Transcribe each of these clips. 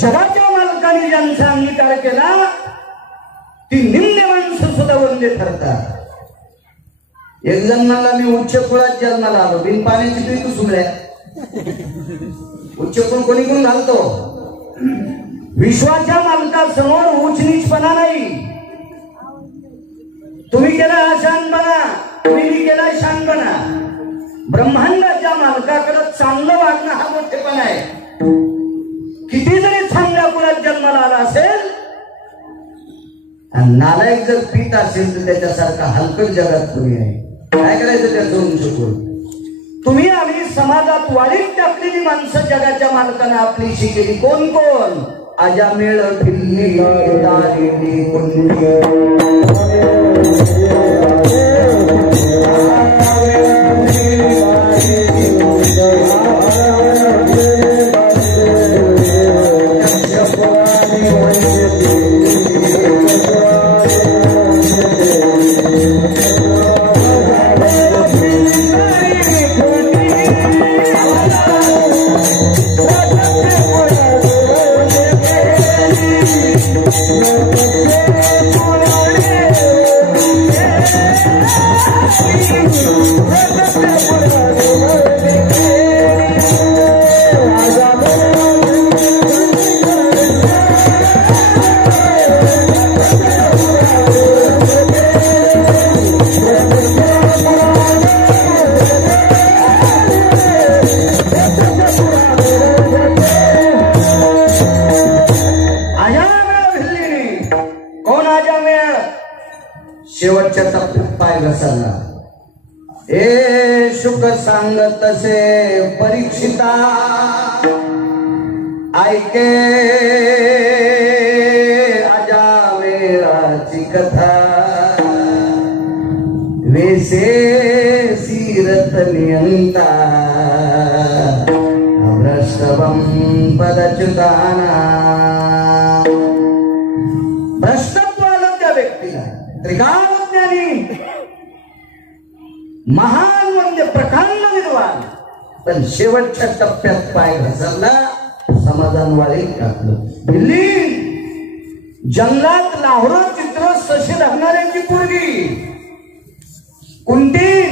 जगाच्या मालकाने ज्यांचा अंगीकार केला ती निम्न माणसं सुद्धा वंदे ठरतात. एक जण मला मी उच्च कुळात जन्माला आलो, बिन पाण्याची तुई कुसुमल्या. उच्च कुळ कोणी कोण घालतो? विश्वाच्या मालकासमोर उच्च नीचपणा नाही. तुम्ही केला हा शहाणपणा, तुम्ही केला शहाणपणा. ब्रह्मांडाच्या मालकाकडे चांगलं वागणं हा मोठेपणा आहे. किती जरी चांगल्या कुळात जन्माला आला असेल आणि नालायक जर पीत असेल तर त्याच्यासारखा हलकट जगात कोणी आहे. काय करायचं त्या दोन चुकून? तुम्ही आम्ही समाजात वाढीत टाकलेली माणसं जगाच्या मालकानं आपली शिकेली. कोण कोण? अजामेळ फिल्ली दारिणी कुंडी शेवटच्या टप्प्यात पाय घसरला. ए शुक सांगत से परीक्षिता ऐके अजामेळाची कथा वेसे सीरत नियंता भ्रष्टवम पदच्युताना. भ्रष्टत्व आलं त्या व्यक्तीला. त्रिकालज्ञानी महान म्हणजे प्रकांड विद्वान, पण शेवटच्या टप्प्यात पाय घसरला, समाधान वाळीत टाकलं. दिल्ली जंगलात लाहोर चित्र सशी लागणाऱ्याची पोरगी, कुंटीन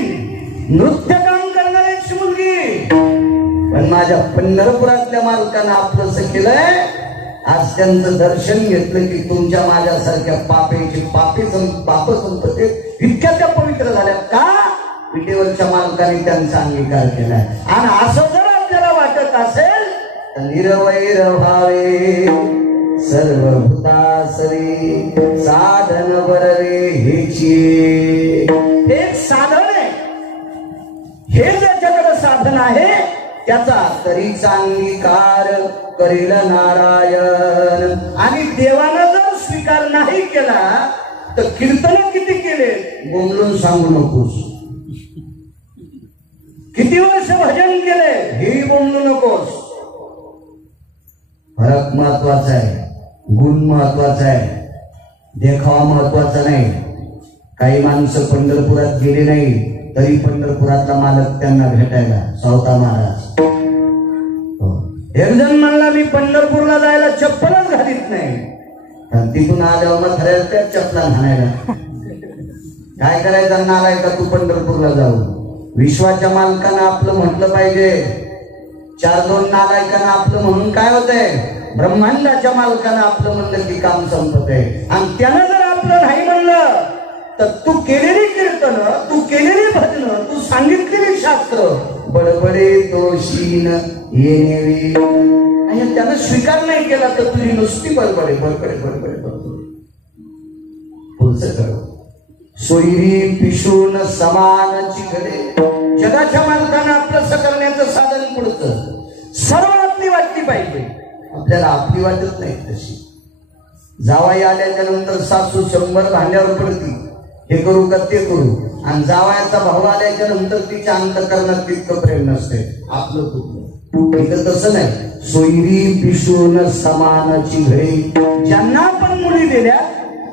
नृत्य काम करणाऱ्याची मुलगी, पण माझ्या पंढरपुरातल्या मालकानं आपलंसं केलंय. आज त्यांचं दर्शन घेतलं की तुमच्या माझ्यासारख्या पापेची पाप संपते इतक्या त्या पवित्र झाल्या का? विटेवरच्या मालकाने त्यांचा अंगीकार केलाय. आणि असं जर आपल्याला वाटत असेल तर निरवैर भावे सर्वभूतासरी साधन बरवे हेची. हे साधन आहे, हे ज्याच्याकडे साधन आहे त्याचा तरीचा अंगीकार करील नारायण. आणि देवानं जर स्वीकार नाही केला तर कीर्तन किती केले बोंबलून सांगू नकोस. किती वर्ष भजन केले हे बोंबलू नकोस. फरक महत्वाचा आहे, गुण महत्वाचा आहे, देखावा महत्वाचा नाही. काही माणसं पंढरपुरात गेले नाही तरी पंढरपुरातला मालक त्यांना भेटायला सावता महाराज. एक जण म्हणला मी पंढरपूरला जायला चप्पलच घालीत नाही, पण तिथून आल्यावर मग खऱ्या त्या चप्पला घालायला. काय करायचं नालाय का तू पंढरपूरला जाऊ? विश्वाच्या मालकानं आपलं म्हटलं पाहिजे. चार दोन नालायकांना आपलं म्हणून काय होतंय? ब्रह्मांडाच्या मालकानं आपलं म्हणलं की काम संपत आहे. आणि त्यानं जर आपलं नाही म्हणलं तर तू केलेली कीर्तन, तू केलेली भजन, तू सांगितलेली शास्त्र बडबडे दोषीन येणेवी आणि त्यानं स्वीकार नाही केला तर तुझी नुसती बडबडे बडबडे बडबडे बडबडे. पुढचं कर सोयरी पिशून समानची घडे. जगाच्या मालकानं आपलं करण्याचं साधन पुढचं. सर्व आपली वाटली पाहिजे, आपल्याला आपली वाटत नाही तशी. जावाई आल्याच्या नंतर सासू 100 भांड्यावर पडती, हे करू का ते करू. आणि जावयाचा भाऊ आल्याच्या नंतर तिच्या अंतकरणात तितकं प्रेम नसते. आपलं कुठलं इथं तसं नाही. सोयरी पिशून समानाची घडे. ज्यांना आपण मुली दिल्या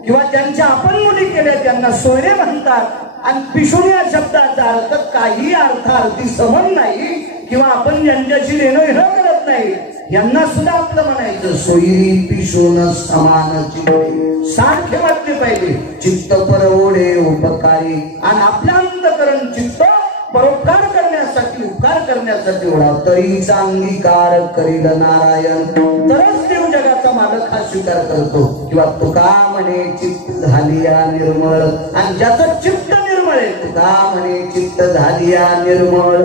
किंवा ज्यांच्या आपण मुली केल्या त्यांना सोयरे म्हणतात. आणि पिशून या शब्दाचा अर्थ काही अर्थार्थी संबंध नाही किंवा आपण ज्यांच्याशी देणं घेणं करत नाही यांना सुद्धा आपलं म्हणायचं सोयरी पिशोन समान चित्ते, सारखे वाटले पाहिजे. चित्त परवडे उपकारी, आणि आपलं अंतकरण चित्त परोपकार करण्यासाठी, उपकार करण्यासाठी ओढा. तरीचा अंगीकार करील नारायण, तरच देव जगाचा मालक हा स्वीकार करतो. किंवा तुका म्हणे चित्त झाली या निर्मळ, आणि ज्याचं चित्त निर्मळ आहे, तुका म्हणे चित्त झाली या निर्मळ,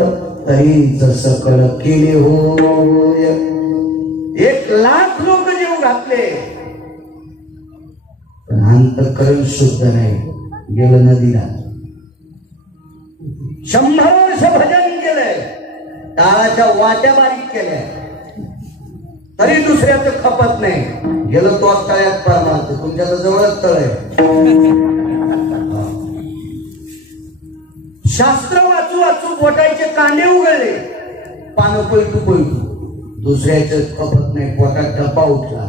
तरीच सकळ केले होय. 1,00,000 लोक जीव घातले, पण अंतकरण शुद्ध नाही, गेलं नदीला. 100 वर्ष भजन केलंय, टाळाच्या वाट्या बारीक केल्या, तरी दुसऱ्याचं खपत नाही. गेलं तो तळ्यात पार मारतो, तुमच्या तर जवळच तळ आहे. शास्त्र वाचू वाचू बोटायचे कांडे उघडले, पानं पलटू पलटू, दुसऱ्याचं खपत नाही, पोटात टप्पा उठला.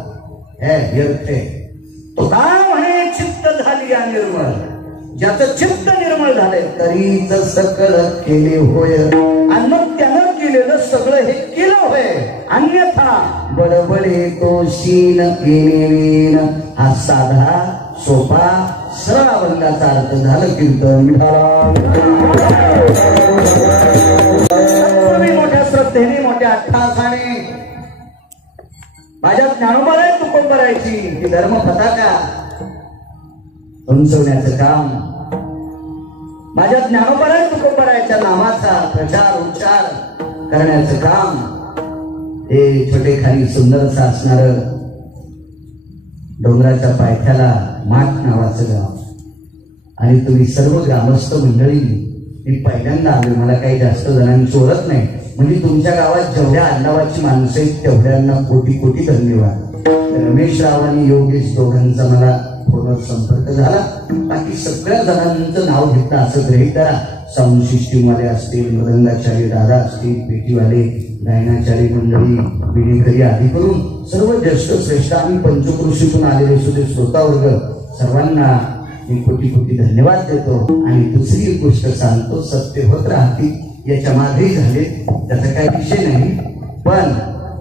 तो का म्हणे चित्त झाली या निर्मळ, ज्याचं चित्त निर्मळ झालंय, तरीच सकळ केले होय. आणि मग त्यानं केलेलं सगळं हे केलं होय. अन्यथा बडबडे तो शीन येणे, हा साधा सोपा सरळ अभंगाचा अर्थ झालं कीर्तन. मोठ्या श्रद्धेने, मोठ्या अट्टहासाने माझ्या ज्ञानोबाला तुकोब करायची की धर्म पताका उंचवण्याचं काम, माझ्या ज्ञानोबाला तुकोब करायच्या नामाचा प्रचार उच्चार करण्याचं काम. हे छोटे खाली सुंदर असणार डोंगराच्या पायथ्याला माठ नावाचं गाव, आणि तुम्ही सर्व ग्रामस्थ मंडळी, मी पहिल्यांदा आलो, मला काही जास्त जणांची ओळख नाही. म्हणजे तुमच्या गावात जेवढ्या आडनावाची माणसं आहेत तेवढ्यांना कोटी कोटी धन्यवाद. रमेश राव आणि योगेश दोघांचा मला फोनवर संपर्क झाला. बाकी सगळ्या जणांचं नाव घेतलं असं गृहीत करा. साऊंड सिस्टीमवाले असतील, मृदंगाचारी दादा असतील, पेटीवाले, गायनाचारी मंडळी, विणेकरी आदी करून सर्व ज्येष्ठ श्रेष्ठ आणि पंचकृषीतून आलेले सुद्धा श्रोतावर्ग, सर्वांना मी कोटी कोटी धन्यवाद देतो. आणि दुसरी गोष्ट सांगतो, सत्य होत राहतील, याच्या मागेही झाले, त्याचा काही विषय नाही. पण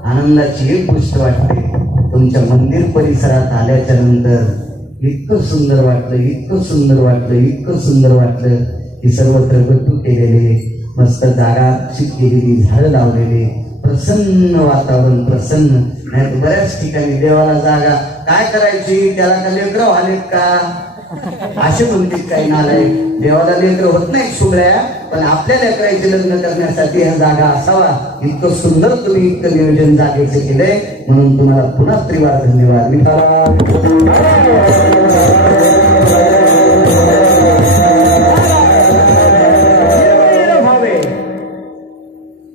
आनंदाची एक गोष्ट वाटते, तुमच्या मंदिर परिसरात आल्याच्या नंतर इतकं सुंदर वाटलं, इतकं सुंदर वाटलं, इतकं सुंदर वाटलं की सर्वत्र गट्टू केलेले, मस्त जागा केलेली, झाडं लावलेले, प्रसन्न वातावरण, प्रसन्न. नाही बऱ्याच ठिकाणी देवाला जागा काय करायची, त्याला का लेकरं व्हालेत का असे म्हणतील काही नालायक. देवाला लेकरं होत नाही सुगड्या, पण आपल्या लेकरांचे लग्न करण्यासाठी हा जागा असावा. इतकं सुंदर तुम्ही इतकं नियोजन जागेचं केलंय, म्हणून तुम्हाला पुन्हा त्रिवार धन्यवाद.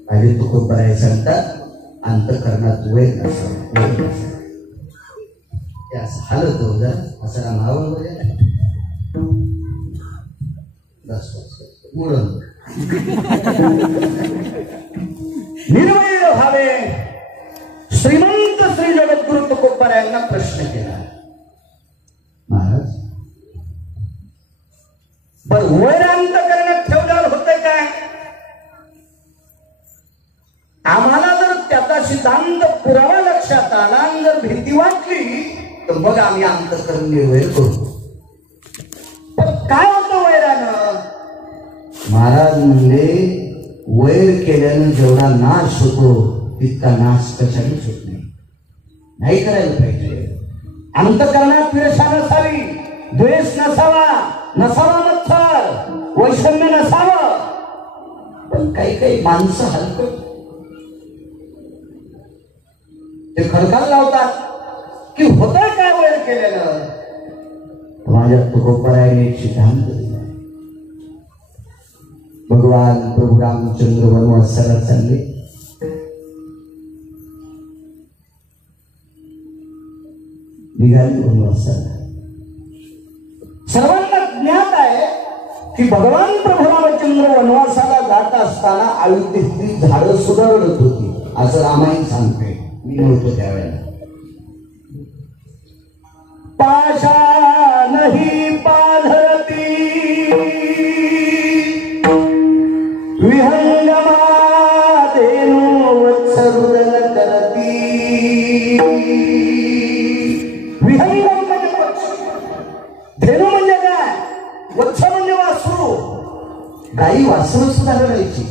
माझे तुकोब करायला सांगतात, अंतःकरणात वैर नसावा, असं हालत हो जरा, असं रामावं वगैरे निर्वैर व्हावे. श्रीमंत श्री जगद्गुरु तुकोबराय यांना प्रश्न केला, महाराज पण वैर अंतःकरणात ठेवल्यावर होतंय काय? आम्हाला जर त्याचा सिद्धांत पुरावा लक्षात आला आणि जर भीती वाटली तर मग आम्ही अंतःकरण निर्वैर करू. पण काय होतं वैरानं? महाराज म्हणले, वैर केल्यानं जेवढा नाश होतो तितका नाश कशानेच होत नाही. नाही करायला पाहिजे. अंतःकरणात ईर्ष्या नसावी, द्वेष नसावा, नसावा मत्सर, वैषम्य नसावं. पण काही काही माणसं हलकट ते खडकाला लावतात की होतंय काय वैर केलेलं. माझ्या तुकोबरायाने एक सिद्धांत दिला. भगवान प्रभू रामचंद्र वनवासाला चालले. निघाले वनवासाला. सर्वांना ज्ञात आहे की भगवान प्रभू रामचंद्र वनवासाला जात असताना अयोध्येतली झाडं सुद्धा रडत होती, असं रामायण सांगते. मी नव्हतो त्यावेळेला. पाषाण ही पाधरती विहंगमा धेनु वत्सरुदन करती विहंगम म्हणजे पक्षी, धेनू म्हणजे काय, वत्स म्हणजे वासरू. गाई वासरू सुद्धा लढायची.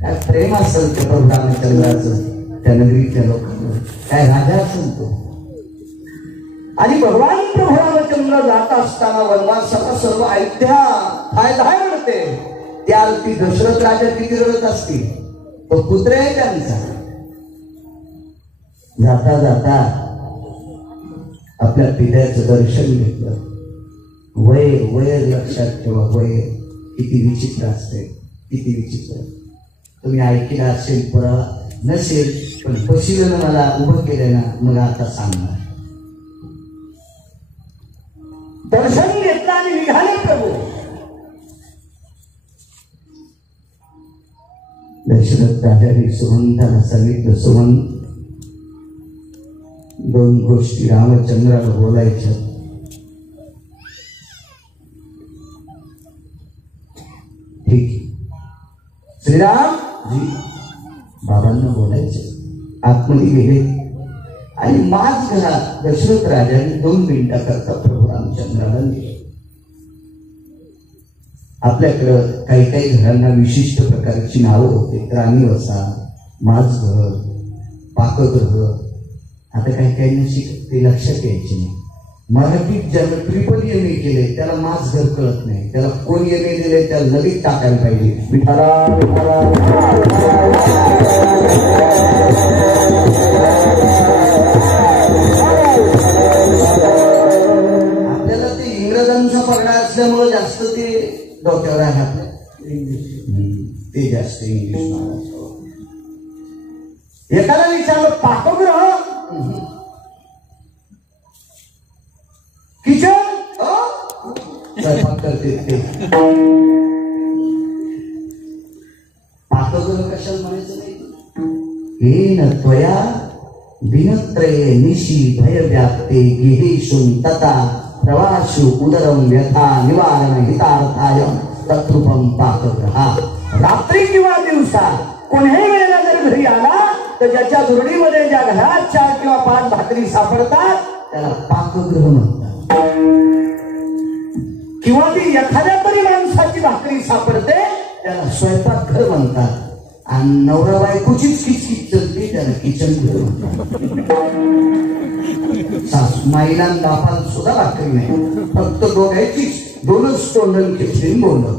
काय प्रेम असेल त्या प्रभू रामचंद्राचं त्या नगरीच्या लोकांवर, काय राजा असेल तो. आणि भगवान प्रभू रामचंद्र जात असताना वनवासाला सर्व अयोध्या फायदा मिळते. त्या ती दशरथ राजा किती रडत असतील, तो पुत्र आहे त्यांचा. जाता जाता आपल्या पित्याचं दर्शन घेतलं. वय वय लक्षात ठेवा, वय किती विचित्र असते, किती विचित्र. तुम्ही ऐकलं असेल, पुरावा नसेल, पण बशीनं मला उभं केलं ना, मला आता सांगणार. दर्शन घेतलं आणि निघाले प्रभू. दशरथ राजाने सुमंताला सांगितलं, सुमंत, दोन गोष्टी रामचंद्राला बोलायच्या. ठीक आहे श्रीराम जी, बाबांना बोलायचं. आतमध्ये गेले आणि माझ घरात दशरथ राजाने 2 मिनिटाकरता प्रभू रामचंद्राला दिले. आपल्याकडं काही काही घरांना विशिष्ट प्रकारची नावं होते. राणीवसा, माझघर, पाकगृह. आता काही काही ते लक्षात यायचे नाही. मराठीत ज्याला ट्रिपल एम.ए केले त्याला माझघर कळत नाही, त्याला कोण एम.ए दिले त्याला लगेच टाकायला पाहिजे. विठाला आपल्याला ते इंग्रजांचा पगडा असल्यामुळे जास्त ते डोक्यावर आहे आपल्या. ते जास्त इंग्लिश महाराष्ट्र. एकाला विचारलं पाकगृह, किचन, स्वयंपाक करते ते. पाकगृह कशाला म्हणायचं नाही. हे न त्वया दिनत्रये निशी भय व्याप्ते गेहेषुं तथा प्रवासु उदरम व्यथा निवारण हितार्थाय तत्रूपम पाकगृहा. रात्री किंवा दिवसा कोणीही वेळेला जर घरी आला तर ज्याच्या दुरडीमध्ये ज्या घरात 4 किंवा 5 भाकरी सापडतात त्याला पाकगृह म्हणतात. किंवा ती एखाद्या तरी माणसाची भाकरी सापडते त्याला स्वयंपाकघर म्हणतात. आणि नवरा बायकोचीच किचकिच चलते त्याला किचन घर म्हणतात. माईला बापाला सुद्धा भाकरी नाही, फक्त दोघांचीच 2च तोंडण खिचडी बोलणं,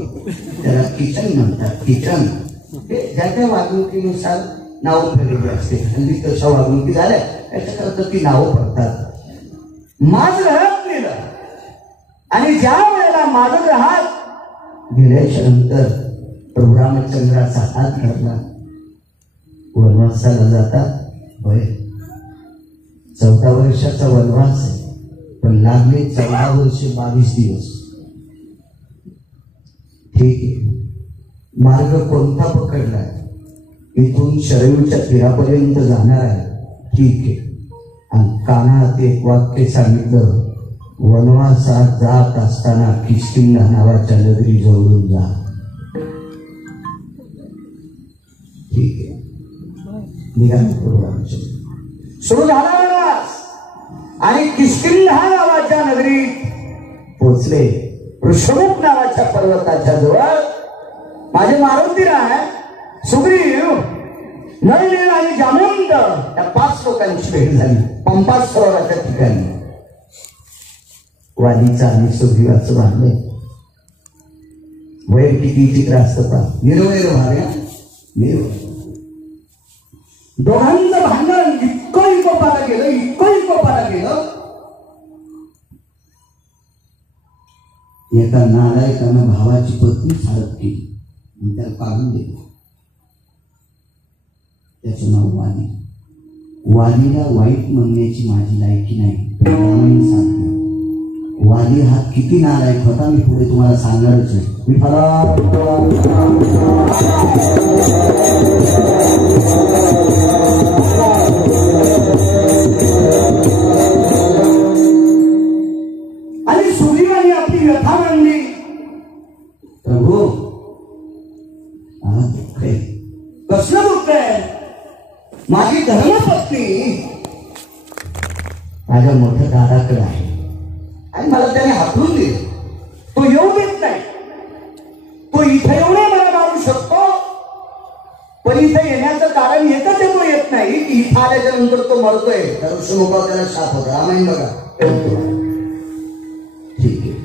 त्याला किचन म्हणतात. किचन हे ज्या त्या वागणुकीनुसार नावं ठरलेली असते. हल्ली तशा वागणुकी झाल्या त्याच्याकरता ती नावं पडतात. माझ घरात नेलं आणि ज्या वेळेला माझ घरात गेल्याच्या नंतर प्रभू रामचंद्राचा हात धरला. वनवासाला जातात वय 14 वर्षाचा वनवास आहे, पण लागले 14 वर्ष 22 दिवस. ठीक आहे, मार्ग कोणता पकडलाय? इथून शरयूच्या तीरापर्यंत जाणार आहे. ठीक आहे. आणि कानात एक वाक्य सांगितलं, वनवासात जात असताना किष्किंधा नावाच्या नगरी जवळून जा. ठीक आहे, निघाले प्रभू. सुरू झाला वनवास आणि किष्किंधा नावाच्या नगरीत पोचले. ऋषमुख नावाच्या पर्वताच्या जवळ माझे मारुती राय, सुग्रीव, नळनीळ आणि जामवंत या 5 लोकांची भेट झाली पंपा सरोवराच्या ठिकाणी. वालीचा आणि सुग्रीवाचं बांधलंय. वैर किती चित्र असतं पा. निर्वैर भाव्या निर्वैर. दोघांचं भांडण इतकं इकोपाला गेलं, इतकं इकोपाला गेलं. एका नालायकानं भावाची पत्नी सारप केली आणि त्याला काढून दिलं. त्याचं नाव वाली. वालीला वाईट म्हणण्याची माझी लायकी नाही. सांगतो वाली हा किती नालायक होता मी पुढे तुम्हाला सांगणारच आहे. आणि सुग्रीवाने आपली व्यथा मांडली. प्रभू दुःख आहे. कसलं दुःख आहे? माझी धर्मपत्नी माझ्या मोठ्या दादाकडे आहे आणि मला त्याने हाकलून दिले. तो येऊ देत नाही. तो इथे येऊनही मला मारू शकतो, पण इथे येण्याचं कारण एकच आहे, तो येत नाही की इथं आल्याच्या नंतर तो मरतोय. तर ऋषमुखा त्याला शाप होता. रामायण बघा. ठीक आहे.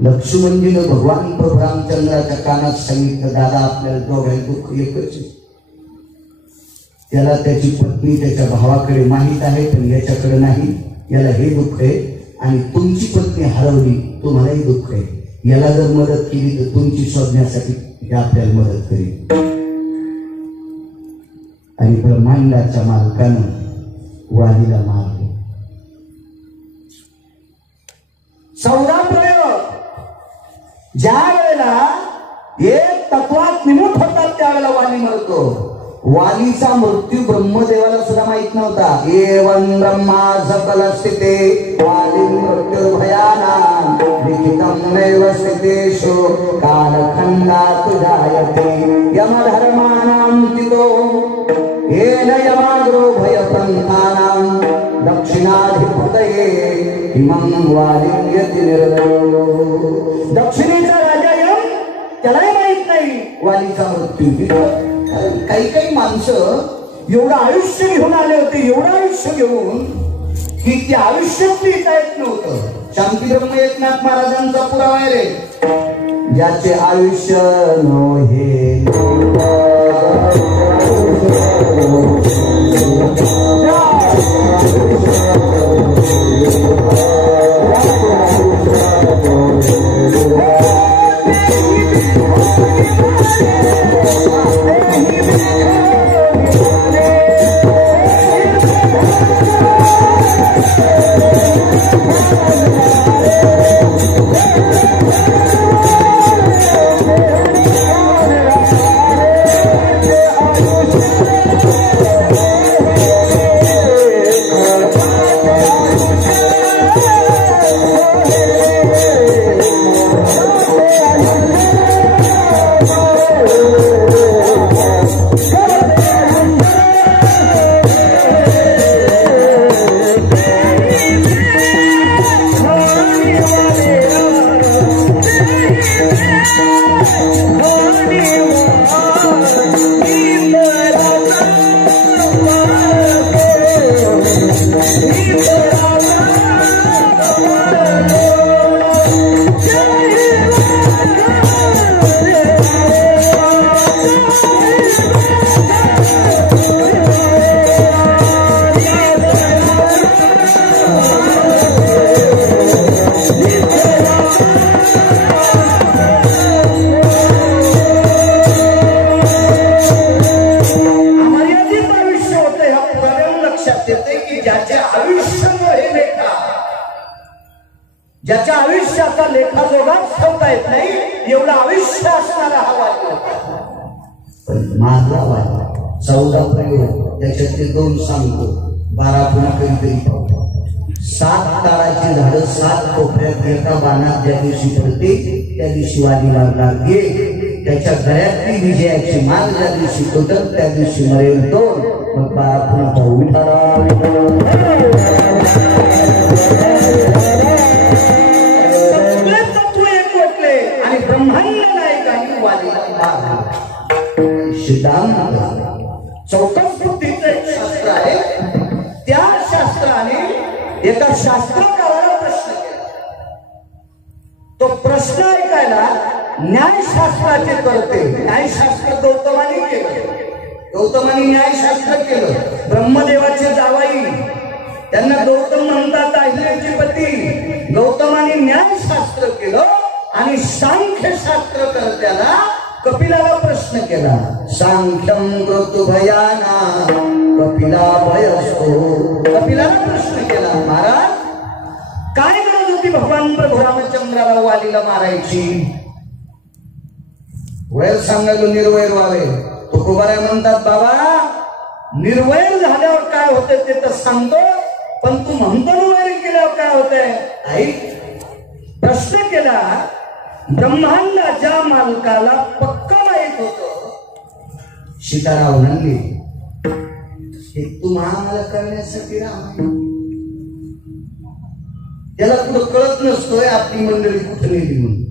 लक्ष्मणजीनं भगवान प्रभू रामचंद्राच्या कानात सांगितलं, दादा आपल्याला दोघांचं दुःख एकच आहे. त्याला त्याची पत्नी त्याच्या भावाकडे माहित आहे, पण याच्याकडे नाही. याला हे दुःख आहे. आणि तुमची पत्नी हरवली, तुम्हालाही दुःख आहे. याला जर मदत केली तर तुमची शोधण्यासाठी हे आपल्याला मदत करेल. आणि ब्रह्मांडाच्या मालकानं वालीला मारले. 14 प्रयोग. ज्या वेळेला एक तत्वात निमूट होतात त्यावेळेला वाली मरतो. वालीचा मृत्यू ब्रह्मदेवाला सुद्धा माहित नव्हता. एवं ब्रह्मा सकल स्थिते वाली मृत्यू भयाना लिखितं नैव स्थितेषु कालखंडात् जायते यमधर्माणां तितो येन यमाग्रो भयपन्थानां दक्षिणाधिपतये इमं वालिं यति निर्दयो. दक्षिणेचा राजा यम, त्यालाही माहित नाही वालीचा मृत्यू. काही काही माणसं एवढं आयुष्य घेऊन आले होते, एवढं आयुष्य घेऊन की ते आयुष्यात लिहिता येत नव्हतं. शांतीब्रह्म एकनाथ महाराजांचा पुरावा आहे रे. ज्याचे आयुष्य नोहे ज्याच्या आयुष्याचा लेखाजोगाच ठेवता येत नाही एवढं आयुष्य असणारा हा वाली होता. पण मारला वाली 14 प्रयोग, त्याच्यातले 2 सांगतो, 12 पुन्हा कधीतरी पाहतो. 7 ताळाची झाडं 7 कोपऱ्यात एका बाणात ज्या दिवशी पडते त्या दिवशी वाली मारला घे. त्याच्या गळ्यातली विजयाची माल ज्या दिवशी तुटत त्या दिवशी मरेल तो. मग 12 पुन्हा पाहू. सिद्धांत 14 बुद्धीचं एक शास्त्र आहे. त्या शास्त्राने एका शास्त्रकाराला प्रश्न केला. तो प्रश्न ऐकायला न्यायशास्त्राचे करते. न्यायशास्त्र गौतमाने केलं. गौतमाने न्यायशास्त्र केलं. ब्रह्मदेवाचे जावाई त्यांना गौतम म्हणतात, अहिल्याचे पती. गौतमाने न्यायशास्त्र केलं आणि सांख्यशास्त्र करत्याला कपिलाला प्रश्न केला. सांख्यम ऋतुभयाना कपिला भयस्तो. कपिलाला प्रश्न केला, महाराज काय गरज होती भगवान प्रभू रामचंद्राला वालीला मारायची? वैर सांगायला निर्वैर व्हावे. तुकोबाराय म्हणतात, बाबा निर्वैर झाल्यावर काय होते ते तर सांगतो, पण तू म्हणतो वैर केल्यावर काय होतंय? ऐक. प्रश्न केला, ब्रह्मांडाच्या मालकाला पक्क माहित होत सीताराम म्हणले हे तुम्हाला करण्यासाठी राम त्याला कुठं कळत नसतोय आपली मंडळी कुठं नेली म्हणून.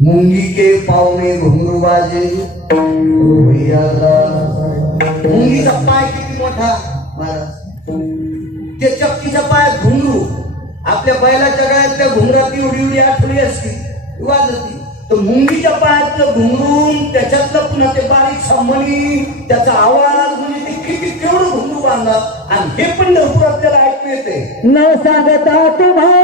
मुंगी के पाव में घुंगरू बाजे. मुंगीचा पाय किती मोठा महाराज, ते चक्कीचा पाय घुंगरू. आपल्या बैलाच्या गळ्यातल्या घुंगरात एवढी एवढी आठवडी असती वाजती, तर मुंगीच्या पायातलं घुंगरून त्याच्यातलं पुन्हा ते बारीक सामनी त्याचा आवाज, म्हणजे ते किती केवढं घुंगरू बांधतात. आणि हे पंढरपूर आपल्याला ऐकू येते. न सांगता तुम्हा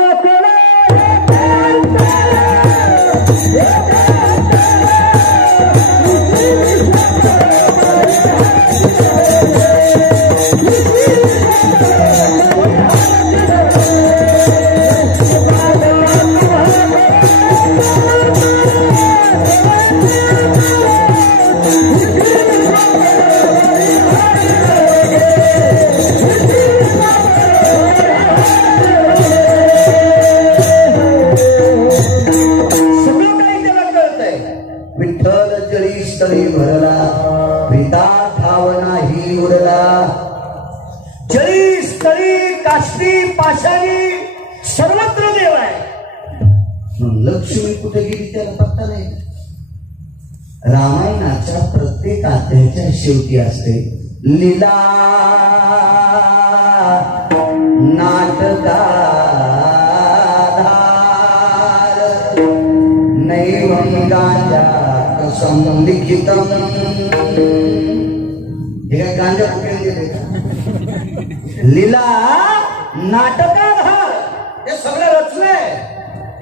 सर्वत्र देव आहे. लक्ष्मी कुठे गेली त्याला पत्ता नाही. रामायणाच्या प्रत्येक अध्यायाच्या शेवटी असते लीला नाटकाधार नैवं गांजा संलिखितम. हे काय गांजा कुठे गेले का? लीला नाटकाधार हे सगळं रचले.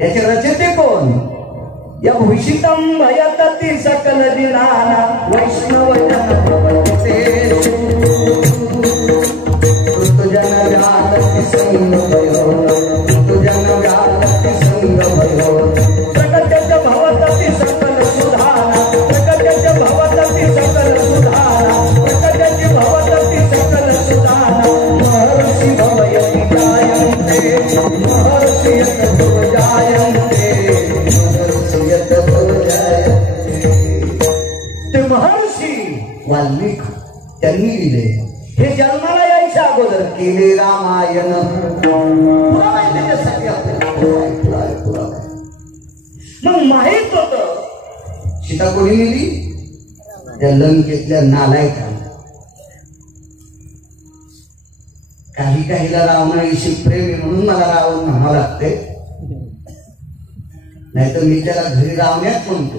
याचे रचते कोण? या भूषितम भयतती सकल दिनाना वैष्णव जन प्रवर्तेषु कृतजन व्यालति संग भयो कृतजन व्यालति संग भयो प्रकटच भवतति सकल सुधाना प्रकटच भवतति सकल सुधाना प्रकटच भवतति सकल सुधाना महर्षि भवयति जायन्ते महर्षि यत जायन्ते. ते महर्षी वाल्मिक त्यांनी लिहिले. हे जन्माला यायच्या अगोदर केले रामायण. मग माहित होत सीता कोणी नेली? त्या लंकेतल्या नालायकांना. काही काहीला रावणाविषयी प्रेम आहे म्हणून मला रावण म्हणावं लागते, नाही तर मी त्याला घरी रावण्यात म्हणतो.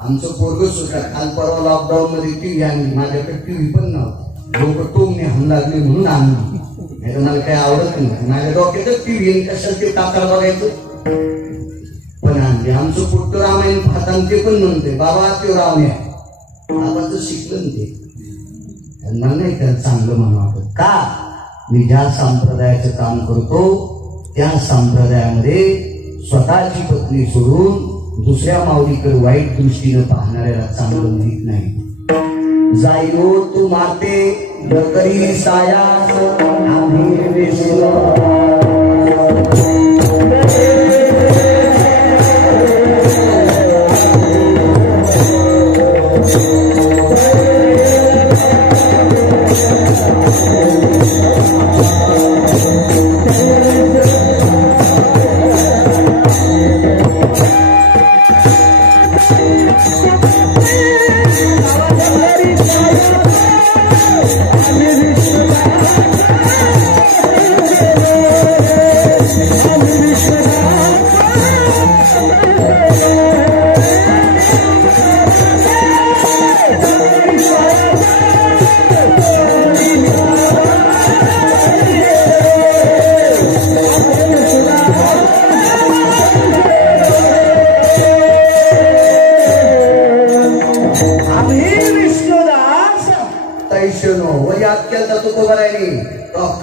आमचं पोरग सुद्धा काल परवा लॉकडाऊन मध्ये टीव्ही आणली. माझ्याकडे टीव्ही पण नव्हतं. लोक टोमने हाण लागले म्हणून आणली, नाही तर मला काही आवडत नाही. माझ्या डोक्यातच टीव्ही कशाला ते काकाला बघायचं, पण आणली. आमचं पुट्ट रामायण पाहताना ते पण म्हणते बाबा ते रावण्या बाबाचं शिकलं ते. त्यांना नाही त्याला चांगलं म्हणून वाटत का? मी ज्या संप्रदायाचं काम करतो त्या संप्रदायामध्ये स्वतःची पत्नी सोडून दुसऱ्या माऊलीकडे वाईट दृष्टीने पाहणाऱ्याला चांगलं माहित नाही. जायो तू माते डकरी सायास आम्ही विश्व.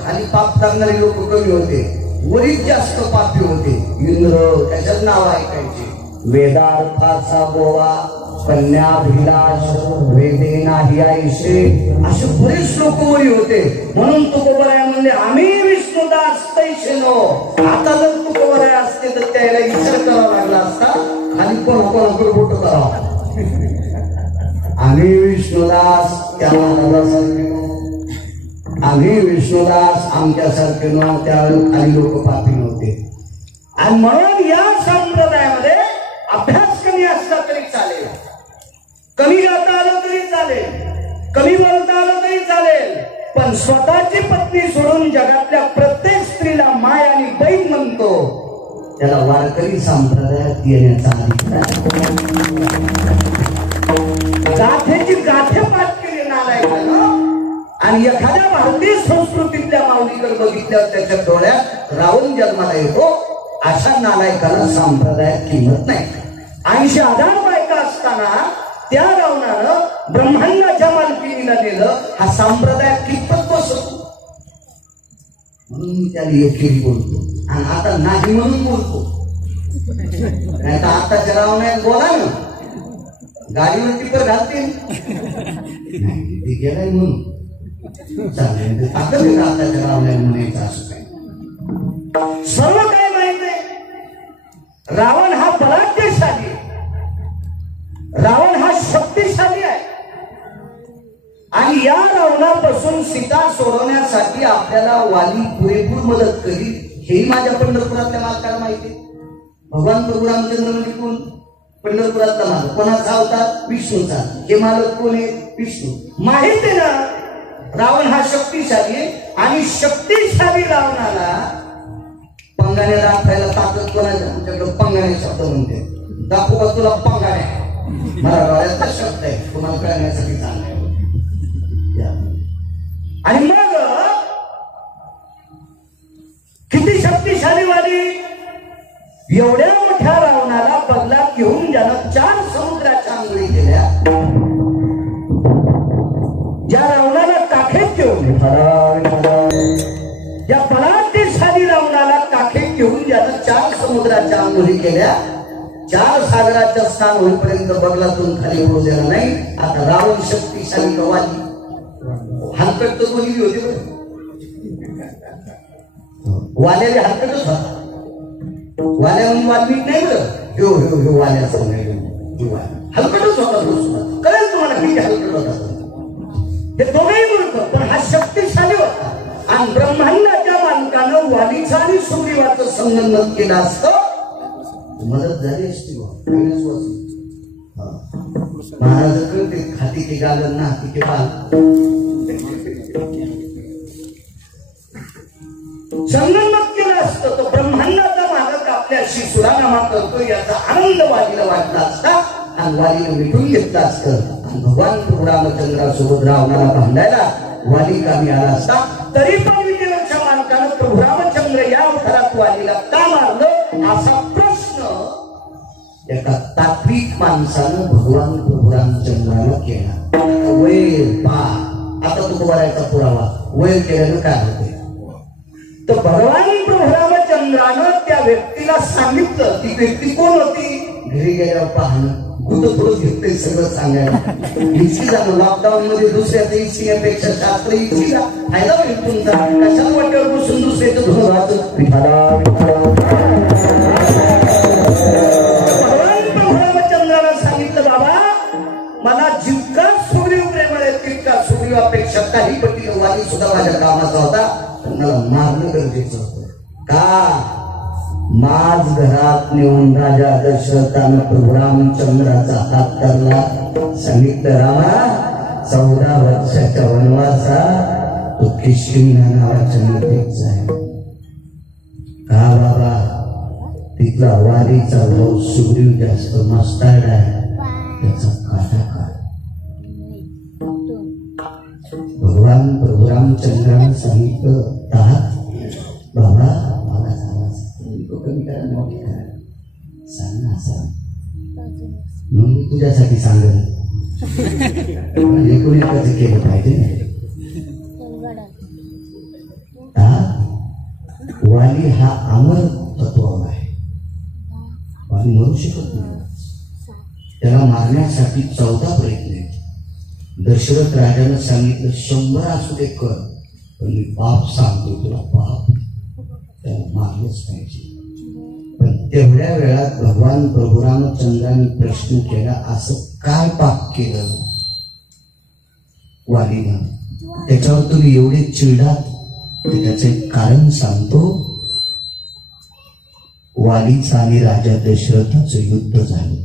खाली पाप करणारे लोक कमी होते, वरीच जास्त पापी होते. इंद्र त्याच्यात नाव ऐकायचे. वेदार्थाचा गोवा कन्याभिलाष वेदे नाही आईशे असे बरेच लोक वरी होते. म्हणून तुकोबराय म्हणले आम्ही विष्णुदास तैसे नो. आता जर तुकोबराय असते तर त्याला विचार करावा लागला असता खाली कोणाकोणाकडे बोट करावा. आम्ही विष्णुदास त्या महाराजासारखे आम्ही विष्णुदास आमच्यासारखे नव्हते, त्यावेळी काही लोक पापी नव्हते. आणि म्हणून या संप्रदायामध्ये अभ्यास कमी असला तरी चालेल, कमी गाता आलं तरी चालेल, कमी बोलता आलं तरी चालेल, पण स्वतःची पत्नी सोडून जगातल्या प्रत्येक स्त्रीला माय आणि बहीण म्हणतो, त्याला वारकरी संप्रदायात येण्याचा अधिकार. गाथेची गाथे पाठ केली नालायकानं, आणि एखाद्या भारतीय संस्कृतीतल्या माऊलीकडे बघितल्यावर त्याच्या डोळ्यात रावण जन्माला येतो. अशा नालायकाला संप्रदायात किंमत नाही. 80,000 बायका असताना त्या रावणानं ब्रह्मांडाच्या मालकीनीला दिलं. हा संप्रदाय कितपत बसतो म्हणून मी त्याला एकेरी बोलतो, आणि आता नाही म्हणून बोलतो. नाही तर आताच्या रावणात बोला ना, गाडीवर टिपर घालतील ते गेलाय म्हणून चालेल. आताच्या रावणात म्हणायचं असं काय. सर्व काय माहित आहे, रावण हा बलाढ्यशाली आहे, रावण हा शक्तिशाली आहे. आणि या रावणापासून सीता सोडवण्यासाठी आपल्याला वाली पुरेपूर मदत करी, हेही माझ्या पंढरपुरातल्या मालकाला माहिती आहे. भगवान प्रभू रामचंद्र म्हणजे कोण? पंढरपुरातला मालक. कोणाचा अवतार? विष्णूचा. हे मालक कोण आहे? विष्णू. माहिती आहे ना, रावण हा शक्तिशाली आहे, आणि शक्तिशाली रावणाला पंगाने दाखवायला ताकद कोणाच्या? आमच्याकडे पंगाने शब्द म्हणते. दाखवू का तुला पंगाने? मराठवाड्याचा शब्द आहे, तुम्हाला कळण्यासाठी चांगला आहे. आणि मग किती शक्तिशाली वाली, एवढ्या मोठ्या रावणाला बदलात घेऊन ज्यानं 4 समुद्राच्या आंघोळी केल्या, ज्या रावणाला काखेत घेऊन, या बलाढ्यशाली रावणाला काखेत घेऊन ज्यानं 4 समुद्राच्या आंघोळी केल्या, 4 सागराच्या स्थान होईपर्यंत बगलातून खाली होऊ देणार नाही. आता रावण शक्तिशाली वाली, हलकट तर दोन्ही होती बरं, वाल्याला हलकटच होता. वाल्या म्हणून वाल्मिक नाही बरं, ह्यो ह्यो ह्यो वाल्याचं नाही, हलकटच होता तो सुद्धा. कळेल तुम्हाला किती हलकट होता. हे दोघेही बोलतो, पण हा शक्तिशाली होता. आणि ब्रह्मांडाच्या मालकानं वालीचा आणि सुग्रीवाचं संगनमत केलं असतं, मदत झाली असती. महाराज कळते खाती के गालन ना हाती के बाल. संगनमत केलं असतं तर ब्रह्मांडाचा मालक आपल्याशी सुरानामा करतो याचा आनंद वालीला वाटला असता, आणि वालीनं मिटून घेतला असतं. आणि भगवान प्रभू रामचंद्रासोबत रावणाला भांडायला वाली कामी आला असता. तरी पण विटेवरच्या मालकानं प्रभू रामचंद्र या अवतारात वालीला का मारलं, असा प्रश्न एका तात्विक माणसानं भगवान प्रभू रामचंद्राला केला. वैर पा, आता तू करायचा पुरावा, वैर केल्यानं काय होते. तर भगवान प्रभू रामचंद्रानं त्या व्यक्तीला सांगितलं. ती व्यक्ती कोण होती? घरी गेल्यावर पाहणं, कुठं थोडं घेतलंय सगळं सांगायला. इच्छी झालं लॉकडाऊन मध्ये दुसऱ्याचं इच्छेपेक्षा शास्त्र इच्छीला फायदा होईल तुमचा. कशाला वाट्यावर बसून दुसऱ्याचं धुणं राहतं. भगवान प्रभू रामचंद्राला सांगितलं, बाबा मला जितका सुग्रीव प्रेमळ आहे तितका सुग्रीवापेक्षा काही पटीनं वाली सुद्धा माझ्या कामाचा होता. मला मारणं गरजेचं होतं. का? माझ घरात नेऊन राजा दशरथानं प्रभू रामचंद्राचा हात धरला. सांगितलं, रामा 14 वर्षाच्या वनवासा तो किष्किंधा नावाच्या नदीत आहे. का बाबा? तिथला वालीचा भाऊ सुग्रीव जास्त मस्ताड आहे, त्याचा काटा काढ. भगवान प्रभू रामचंद्रानं सांगितलं, बाबा मला कमी करा, मोठी करा, सांग ना सांग. मग मी तुझ्यासाठी सांगेन, एकूण एकाच केलं पाहिजे. वाली हा अमर तत्व आहे, वाली मरू शकत नाही. त्याला मारण्यासाठी 14 प्रयत्न आहेत. दशरथ राजानं सांगितलं 100 असू दे कर, पण मी पाप सांगतो तुला, पाप त्याला मारलंच पाहिजे. पण तेवढ्या वेळात भगवान प्रभू रामचंद्रांनी प्रश्न केला, असं काय पाप केलं वालीनं त्याच्यावर तुम्ही एवढे चिडात, त्याचे कारण सांगतो. वालीचं आणि राजा दशरथाचं युद्ध झालं.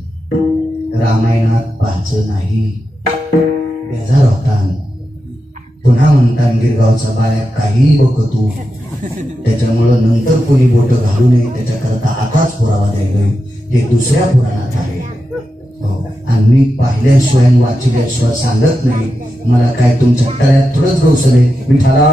रामायणात पाहायचं नाही, बेजार होता. पुन्हा म्हणता गिरगावचा बाळ्या काही बघ तू, त्याच्यामुळं नंतर कोणी बोट घालू नये त्याच्याकरता आताच पुरावा द्यायला हे दुसऱ्या पुराणात आहे. आणि मी पाहिल्याशिवाय वाचल्याशिवाय सांगत नाही. मला काय तुमच्या तळ्यात थोडंच गवसले विठाला.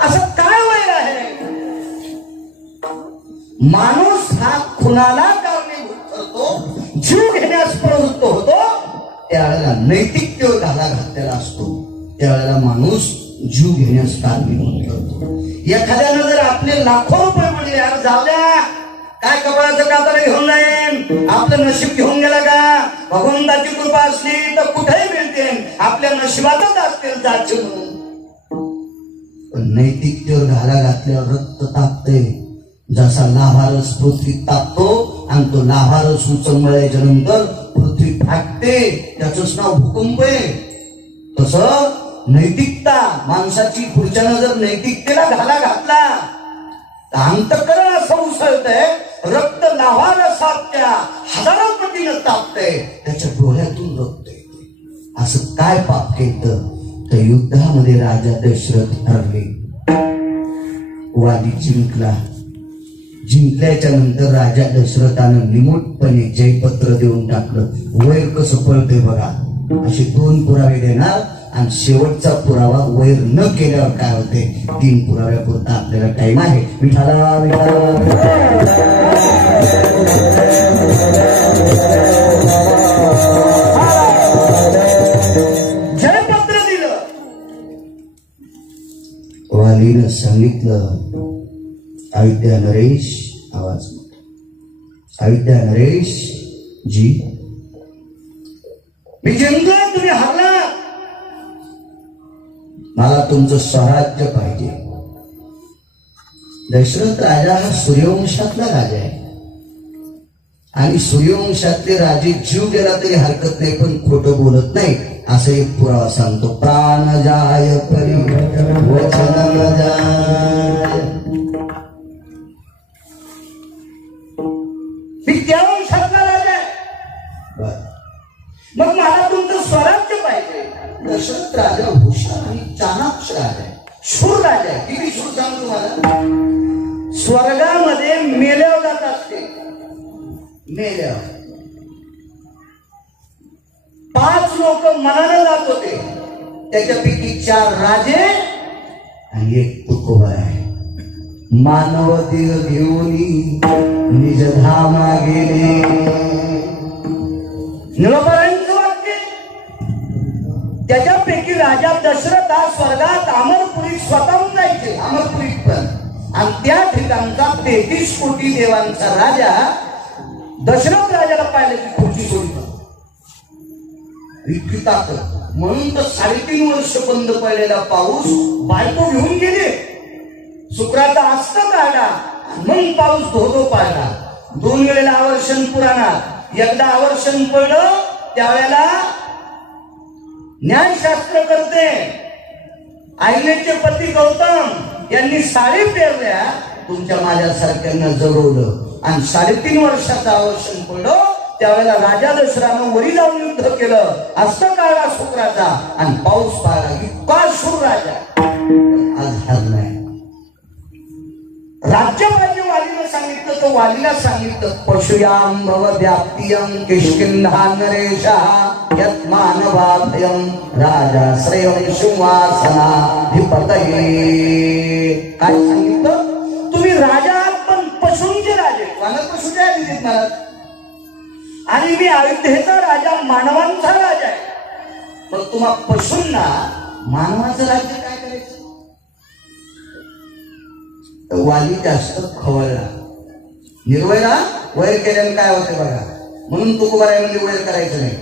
असं काय वैर आहे? माणूस हा खुनाला कारणीभूत ठरतो, जीव घेण्यास प्रवृत्त होतो, त्यावेळेला नैतिकतेवर घाला घातलेला असतो. त्यावेळेला माणूस जीव घेण्यास कारणीभूत ठरतो. एखाद्यानं जर आपले लाखो रुपये म्हणले, यार जाऊ द्या, काय कपड्याचं कातर घेऊन जाईन, आपलं नशीब घेऊन गेला का, भगवंताची कृपा असली तर कुठेही मिळते, आपल्या नशिबातच असतील जाचे म्हणून. पण नैतिकतेवर घाला घातल्यावर रक्त तापते. जसा लाभारस पृथ्वी तापतो आणि तो लाभारस उचंबळायच्या नंतर पृथ्वी फाटते, त्याचंच नाव भूकंप आहे. तसं नैतिकता माणसाची, पुढच्यानं जर नैतिकतेला घाला घातला तर अंतःकरण असं उसळतंय, रक्त लाभारसात त्या हजारो पटीनं तापतंय, त्याच्या डोळ्यातून रक्त येते. असं काय पाप केलं? तर युद्धामध्ये राजा दशरथ हरले, वाली जिंकला. जिंकल्याच्या नंतर राजा दशरथानं निमूटपणे जयपत्र देऊन टाकलं. वैर कसं पळते बघा. असे 2 पुरावे देणार आणि शेवटचा पुरावा वैर न केल्यावर काय होते. 3 पुराव्यापुरता आपल्याला टाइम आहे. विठाला जयपत्र दिलं. वालीनं सांगितलं, अयोध्या नरेश, आवाज, अयोध्या नरेश जी, मी जिंकलोय, तुम्ही हरला, मला तुमचं स्वराज्य पाहिजे. दशरथ राजा हा सूर्यवंशातला राजा आहे आणि सूर्यवंशातले राजे जीव गेला तरी हरकत नाही, पण खोटं बोलत नाही. असं एक पुरावा सांगतो. प्राण जाय परी वचन न जाय. मी त्या वंशातला राजा आहे, मग मला तुमचं स्वराज्य पाहिजे. दशरथ राजा हुशार आणि चाणाक्ष राजा आहे, शूर राजा आहे. किती शूर सांगतो तुम्हाला. स्वर्गामध्ये मेल्यावर जात असते, मेल्यावर 5 लोक मनानं जात होते, त्याच्यापैकी 4 राजे आणि 1 तुकोबा आहे. मानव देह घेऊन निज धामा गेले. निळोबारांचं वाक्य. त्याच्यापैकी राजा दशरथ हा स्वर्गात अमरपुरी स्वतःहून जायचे, अमरपुरीत पण. आणि त्या ठिकाणचा 33 कोटी देवांचा राजा दशरथ राजाला पाहिलं की खुर्ची सोडली. इतकी ताकद. म्हणून तर 3.5 वर्ष बंद पडलेला पाऊस बायको घेऊन गेले. शुक्राचा हस्त काढला, मग पाऊस धोधो पाडला. 2 वेळेला आवर्षण पुराणात. एकदा आवर्षण पडलं त्यावेळेला न्यायशास्त्र करते आईनेचे पती गौतम यांनी साडी पेरल्या, तुमच्या माझ्यासारख्यांना जगवलं. आणि 3.5 वर्षाचं आवर्षण पडलं त्यावेळेला राजा दशरथानं वरी जाऊन युद्ध केलं. हस्त काढला शुक्राचा आणि पाऊस पाडला. इतका शूर राजा आज हरलाय. राज्य पाहिजे वालीला सांगितलं तर वालीला सांगितलं, पशुयाम भव व्याप्तियम किष्किंधा नरेशा यत् मानवाभयम राजा श्रेयम सिंहासना विपतये. काय सांगितलं? तुम्ही राजा पण पशूंचे राजे, वानर पशूचे आहे महाराज, आणि मी अयोध्येचा राजा मानवांचा राजा आहे. पण तुम्हा पशूंना मानवाचं राज्य काय करायचं? वाली जास्त खवळला. निर्वैरा वैर केल्याने काय होते बघा. म्हणून तुकोबारामध्ये वैर करायचं नाही.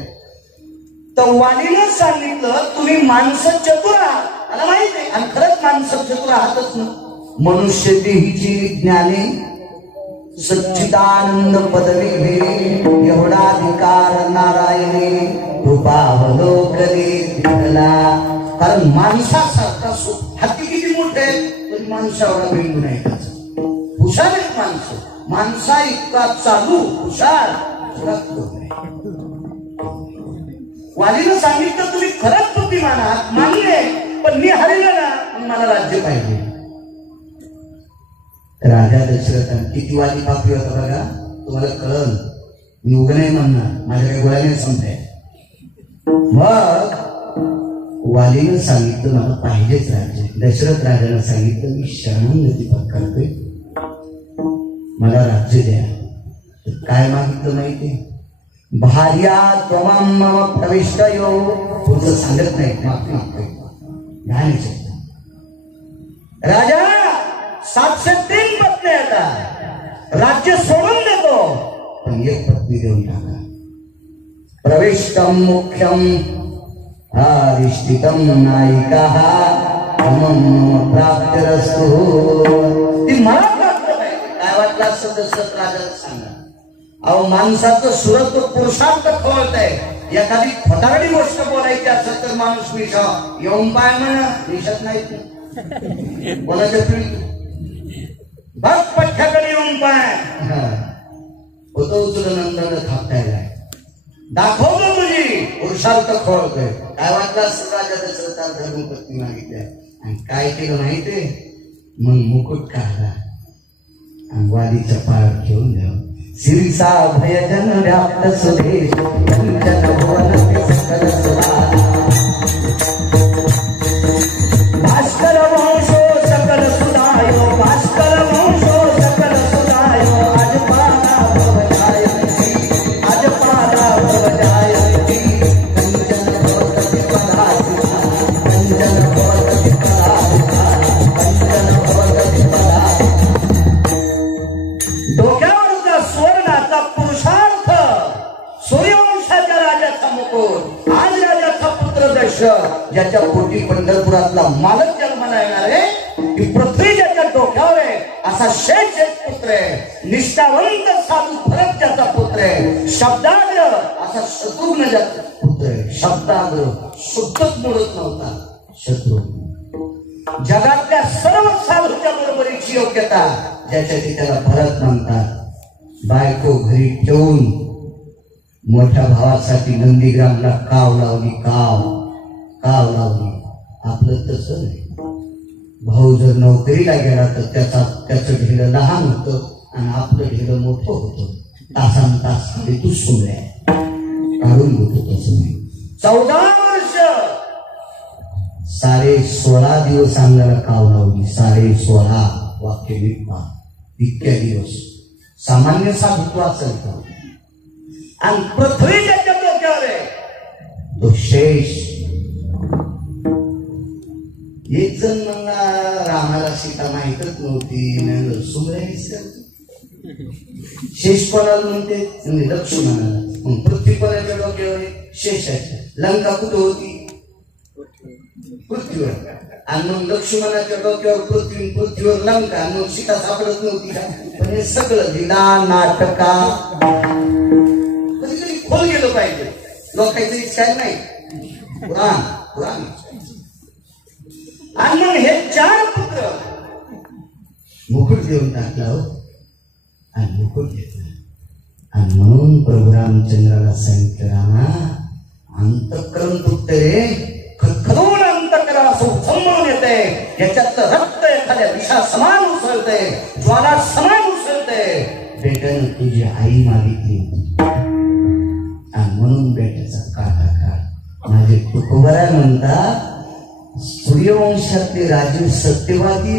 तर वालीनं सांगितलं, तुम्ही माणसं चतुर आहात, मला माहित आहे. आणि खरंच माणसं चतुर आहातच ना. मनुष्य देहीची ज्ञाने सच्चिदानंद पदवी एवढा अधिकार नारायणे कृपावलोकने विठला. कारण माणसासारखा हत्ती किती मोठे पण माणसावरा बिंदू नाही त्याचा. हुशार आहेत माणसं, माणसा इतका चालू हुशार वालीनं सांगितलं तुम्ही खरंच बुद्धिमान आहात मान्य आहे, पण मी हरले ना मला राज्य पाहिजे. राजा दशरथान किती वाली पापी होता बघा, तुम्हाला कळलं. मी उग नाही म्हणणार, माझ्याकडे गोळ्याने समजाय. मग वालीनं सांगितलं मला पाहिजेच राज्य. दशरथ राजाला सांगितलं मी शरणागती पत्करतोय, मला राज्य द्या. तर काय मागितलं माहिती? भार्या त्वमं मम प्रविष्टयो. पुढचं सांगत नाही, माफी मागतोय. राजा 703 पत्नी आता, राज्य सोडून देतो पण एक पत्नी देऊन टाका. प्रविष्टम मुख्यम अधिष्ठितम नायिकाः मम प्राप्तिरस्तु. ती मला प्राप्त पाहिजे. काय वाटलं असं दशरथ राजाला सांगा. अहो माणसाचं सुरत्व पुरुषार्थ खोळत आहे. एखादी खोटारडी गोष्ट बोलायची असेल तर माणूस मिशा येऊन पाय म्हणा, मिशत नाहीत कोणाच्या पिढी बघ पठ्याकडे येऊन पाय होतो उचल नंतर थापटायला दाखवतो तुझी पुरुषार्थ खोळतोय. काय वाटलं असं राजा दशरथाला धर्मपत्नी मागितल्या आणि काय केलं माहितीये? मग मुकुट काढला आणि वालीच्या पायावर घेऊन द्यावं. शिरीसा भयजन व्याप्त सुधेश कंचन भुवन सकल सुभाष. भास्कर वंशो सकल सुधायो, भास्कर वंशो सकल सुधायो. अजपाला भवजायन्ति, अजपाला भवजायन्ति. कंचन भवति पदाधिका, कंचन भवति पदाधिका, कंचन भवति पदाधिका. डोक्यावरचा स्वर्णाचा पुरुषार्थ, सूर्यवंशाच्या राजाचा मुकुट. आज राजाचा पुत्र दशरथ, ज्याच्या पोटी पंढरपुरातला मालक जन्माला येणार आहे, ही पृथ्वी ज्याच्या डोक्यावर आहे, असा शेष एक पुत्र आहे. निष्ठावंत साधू भरत ज्याचा पुत्र आहे. शब्दाग्र असा शत्रुघ्न ज्याचा पुत्र आहे. शब्दाग्र शुद्धच मोडत नव्हता शत्रुघ्न. जगातल्या सर्व साधूच्या बरोबरीची योग्यता ज्याच्यासाठी त्याला भरत म्हणतात. बायको घरी ठेवून मोठ्या भावासाठी नंदीग्रामला काव लावली, काव लावली. आपलं तसं नाही. भाऊ जर नोकरीला गेला तर त्याचं ढेलं लहान होतं आणि आपलं ढेलं मोठं होतं. तासान तास खाली तू सुमल्या काढून घेतो. तसं नाही. 14 वर्ष 16.5 दिवस अंगाला काव लावली. 16.5 वाक्य विपा इतक्या दिवस सामान्य साधुत्व असेल का? आणि पृथ्वी ज्याच्या डोक्यावर आहे तो शेष. एक जण म्हणला रामाला सीता माहीतच नव्हती, सुमऱ्या शेष कोणाला म्हणते? लक्ष्मणाला. मग पृथ्वी कोणाच्या डोक्यावर आहे? शेषाच्या. लंका कुठे होती? पृथ्वीवर. आणि मग लक्ष्मणाच्या डोक्यावर पृथ्वीवर लंका. आणि मग सीता सापडत नव्हती का? पण हे सगळं लीला नाटका कधीतरी खोल गेलं पाहिजे. लोकांचं इच्छा नाही. पुराण आणि मग हे 4 पुत्र मुकुट देऊन टाकला हो. आणि मुकुट घेतला. आणि म्हणून प्रभू रामचंद्राला सांगितलं, रामा अंतःकरण पुत्र रे, खदखदून अंतःकरणासो संभ्रम येते. याच्यात रक्त एखाद्या विषा समान उसळते, ज्वाला समान उसळते. बेट्यानं तुझी आई मागितली आणि म्हणून बेट्याचा काढा काढ. माझे तुकोबरा म्हणतात, सूर्यवंशातले राजीव सत्यवादी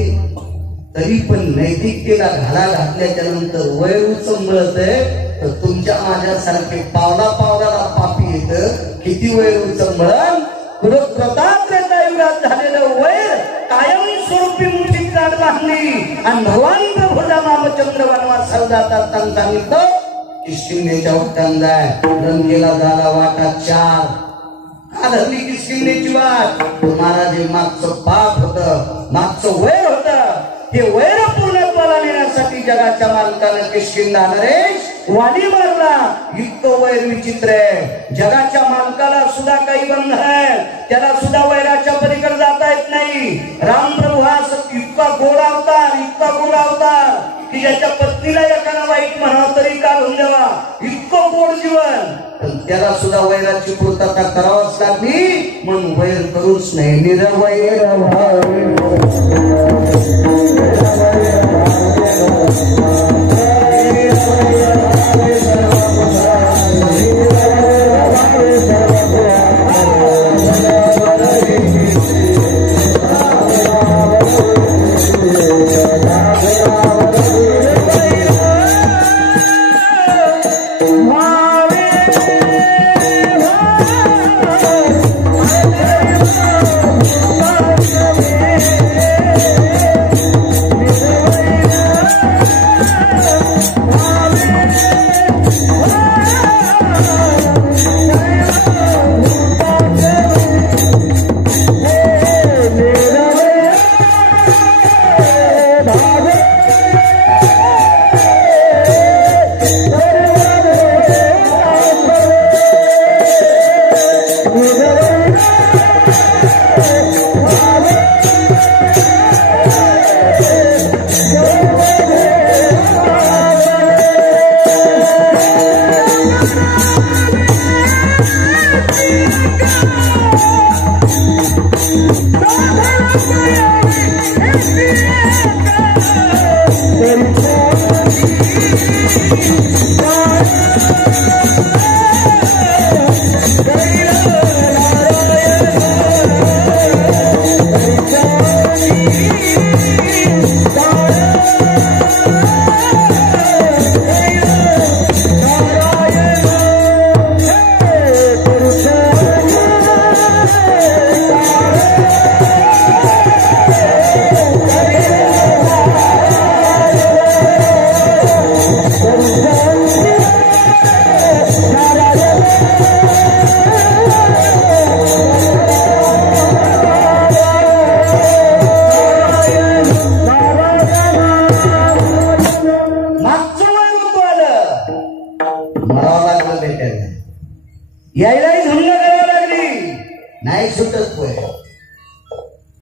तरी पण नैतिकतेला घाला घातल्याच्या नंतर वय उचंबळतय. तर तुमच्या माझ्यासारखे पावला पावलाला पापी येत किती वय उचंबळण. युगात झालेलं वैर कायम स्वरूपी मुठीत गाठ बांधली. आणि भगवान प्रभू रामचंद्र वनवासाला जातात सांगितलं की शिंदेच्या उत्तम जाय. लंकेला झाला वाटा 4. धरली की शिंदेची वाट. महाराज हे मागचं पाप होतं, मागचं वैर होतं. हे वैर पूर्णत्वाला नेण्यासाठी जगाच्या मालकानं किष्किंधा नरेश वाली मारला. इतकं वैर विचित्र आहे. जगाच्या मालकाला सुद्धा काही बंध आहे, त्याला सुद्धा वैराच्या पलीकडे जाता येत नाही. रामप्रभू हा इतका गोड अवतार, इतका गोड अवतार की ज्याच्या पत्नीला एखादा वाईट म्हणावं तरी काढून द्यावा, इतकं गोड जीवन. पण त्याला सुद्धा वैराची पूर्तता करावाच लागली, म्हणून वैर करूच नाही. निरवैर यायलाही धुंड करावं लागली, नाही सुटत पोय.